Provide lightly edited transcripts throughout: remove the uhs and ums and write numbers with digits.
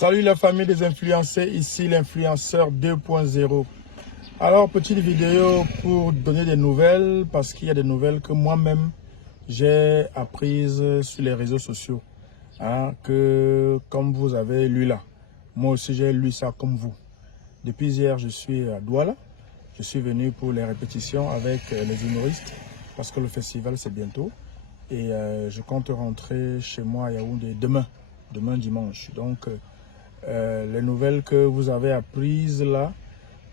Salut la famille des influencés, ici l'influenceur 2.0. Alors, petite vidéo pour donner des nouvelles, parce qu'il y a des nouvelles que moi-même j'ai apprises sur les réseaux sociaux. Que comme vous avez lu là, moi aussi j'ai lu ça comme vous. Depuis hier, je suis à Douala. Je suis venu pour les répétitions avec les humoristes, parce que le festival c'est bientôt. Et je compte rentrer chez moi à Yaoundé demain dimanche. Donc, les nouvelles que vous avez apprises là,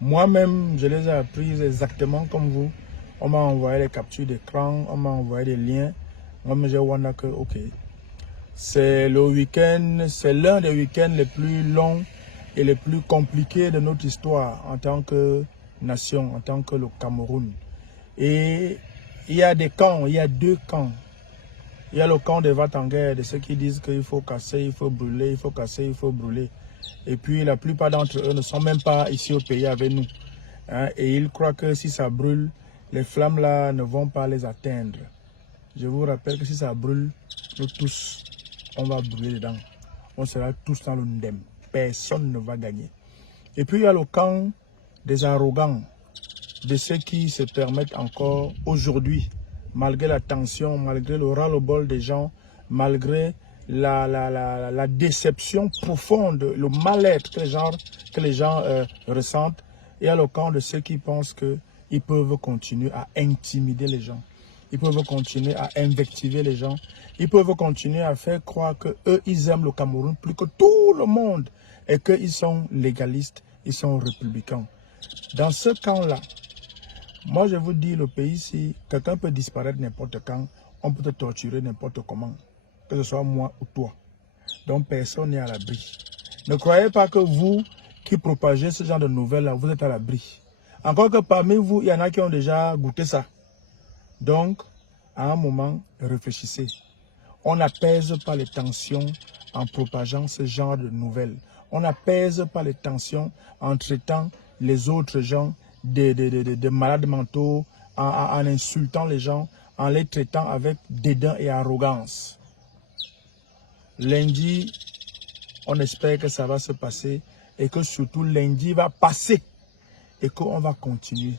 moi-même, je les ai apprises exactement comme vous. On m'a envoyé les captures d'écran, on m'a envoyé des liens. Moi-même, j'ai vu que, ok, c'est le week-end, c'est l'un des week-ends les plus longs et les plus compliqués de notre histoire en tant que nation, en tant que le Cameroun. Et il y a des camps, il y a deux camps. Il y a le camp des va-t-en-guerre, de ceux qui disent qu'il faut casser, il faut brûler, il faut casser, il faut brûler. Et puis la plupart d'entre eux ne sont même pas ici au pays avec nous. Et ils croient que si ça brûle, les flammes là ne vont pas les atteindre. Je vous rappelle que si ça brûle, nous tous, on va brûler dedans. On sera tous dans le ndem. Personne ne va gagner. Et puis il y a le camp des arrogants, de ceux qui se permettent encore aujourd'hui, malgré la tension, malgré le ras-le-bol des gens, malgré la déception profonde, le mal-être que les gens ressentent, il y a le camp de ceux qui pensent qu'ils peuvent continuer à intimider les gens. Ils peuvent continuer à invectiver les gens. Ils peuvent continuer à faire croire qu'eux, ils aiment le Cameroun plus que tout le monde et qu'ils sont légalistes, ils sont républicains. Dans ce camp-là, moi, je vous dis, le pays, si quelqu'un peut disparaître n'importe quand, on peut te torturer n'importe comment, que ce soit moi ou toi. Donc, personne n'est à l'abri. Ne croyez pas que vous, qui propagez ce genre de nouvelles-là, vous êtes à l'abri. Encore que parmi vous, il y en a qui ont déjà goûté ça. Donc, à un moment, réfléchissez. On n'apaise pas les tensions en propageant ce genre de nouvelles. On n'apaise pas les tensions en traitant les autres gens de malades mentaux, en insultant les gens, en les traitant avec dédain et arrogance. Lundi, on espère que ça va se passer et que surtout lundi va passer et qu'on va continuer.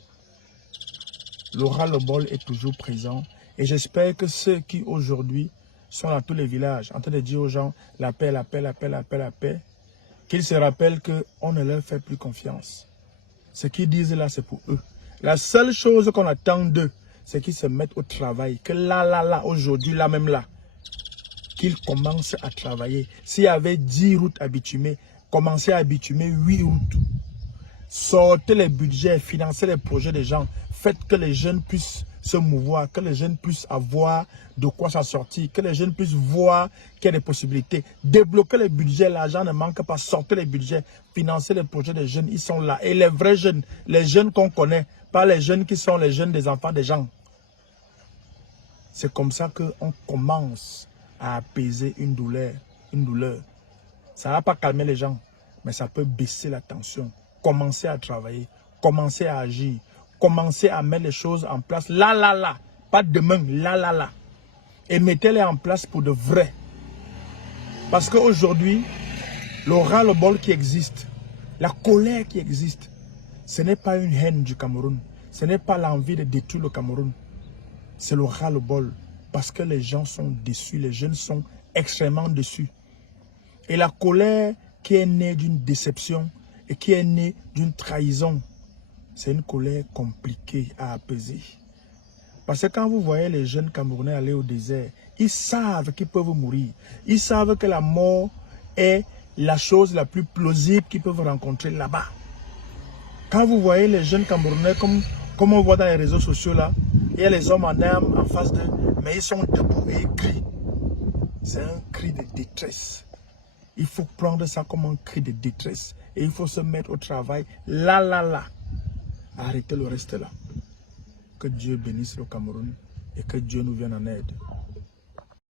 Le ras-le-bol est toujours présent et j'espère que ceux qui aujourd'hui sont dans tous les villages en train de dire aux gens la paix, la paix, la paix, la paix, la paix, qu'ils se rappellent qu'on ne leur fait plus confiance. Ce qu'ils disent là, c'est pour eux. La seule chose qu'on attend d'eux, c'est qu'ils se mettent au travail. Que là, aujourd'hui, là même là, qu'ils commencent à travailler. S'il y avait 10 routes à bitumer, commencez à bitumer 8 routes. Sortez les budgets, financez les projets des gens. Faites que les jeunes puissent se mouvoir, que les jeunes puissent avoir de quoi s'en sortir, que les jeunes puissent voir qu'il y a des possibilités. Débloquez les budgets, l'argent ne manque pas. Sortez les budgets, financez les projets des jeunes, ils sont là. Et les vrais jeunes, les jeunes qu'on connaît, pas les jeunes qui sont les jeunes des enfants des gens. C'est comme ça qu'on commence à apaiser une douleur. Ça ne va pas calmer les gens, mais ça peut baisser la tension. Commencez à travailler, commencez à agir, commencez à mettre les choses en place. Là. Pas demain, là. Et mettez-les en place pour de vrai. Parce qu'aujourd'hui, le ras-le-bol qui existe, la colère qui existe, ce n'est pas une haine du Cameroun. Ce n'est pas l'envie de détruire le Cameroun. C'est le ras-le-bol. Parce que les gens sont déçus, les jeunes sont extrêmement déçus. Et la colère qui est née d'une déception et qui est née d'une trahison, c'est une colère compliquée à apaiser. Parce que quand vous voyez les jeunes Camerounais aller au désert, ils savent qu'ils peuvent mourir. Ils savent que la mort est la chose la plus plausible qu'ils peuvent rencontrer là-bas. Quand vous voyez les jeunes Camerounais, comme on voit dans les réseaux sociaux là, il y a les hommes en armes en face d'eux, mais ils sont debout et ils crient. C'est un cri de détresse. Il faut prendre ça comme un cri de détresse. Et il faut se mettre au travail. Là. Arrêtez le reste là. Que Dieu bénisse le Cameroun et que Dieu nous vienne en aide.